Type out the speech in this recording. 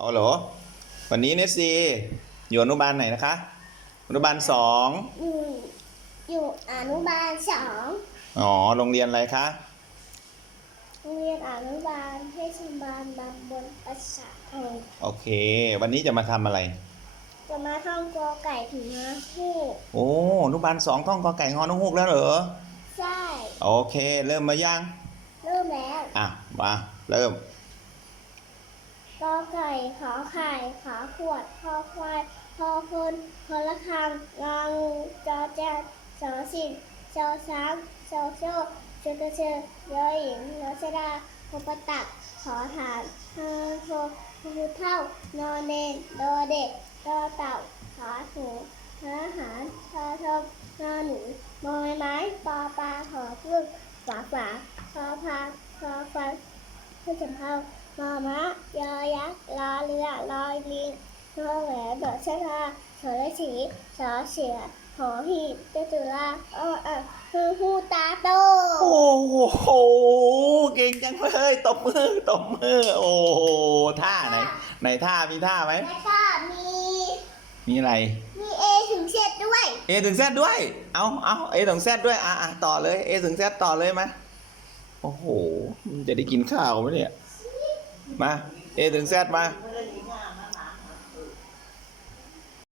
อ๋อเหรอ วันนี้เนสซีอยู่อนุบาลไหนนะคะ อนุบาลสองอยู่อยู่อนุบาลสองอ๋อ โรงเรียนอะไรคะ โรงเรียนอนุบาลเทศบาลตำบลประสาททองโอเค วันนี้จะมาทำอะไร จะมาท่องกอไก่ถึงนะฮูกโอ้อนุบาลสองท่องกอไก่งอนกฮูกแล้วเหรอ ใช่ โอเค เริ่มมายัง เริ่มแล้ว อะ มา เริ่ม กอไก่ขอไข่ขอขวดพอควายพอคนพอละคังงองูจอแจดสอสิงสอช้างสอโชคชกระเชยยอหญิงยอชดาพอประตักขอฐานเฮอโทพูเท่านอนเนนดเด็กดอเต่าขอหูหาหารทอทงนอหนูมอยไม้ปอปลาหอพึ่งฝาฝาพอพาพอฟันขึ้นสำเภา มอมะยอยักษ์รอเรือลอยลิงนอแหวนดอกชะลาสอฤษีสอเสือหอหีบเจตุลาอ้ออะฮูฮูตาโต โอ้โห เก่งจังเลยตบมือตบมือ โอ้โห ท่าไหน ไหนท่ามีท่าไหมแล้วก็มีมีอะไร มีเอถึงเจ็ดด้วย เอถึงแซดด้วย เอาเอาเอถึงแซดด้วย อะอะต่อเลย เอถึงแซดต่อเลยมาโอ้โหมันจะได้กินข้าวไหมเนี่ย มาเอถึงแซดมาเ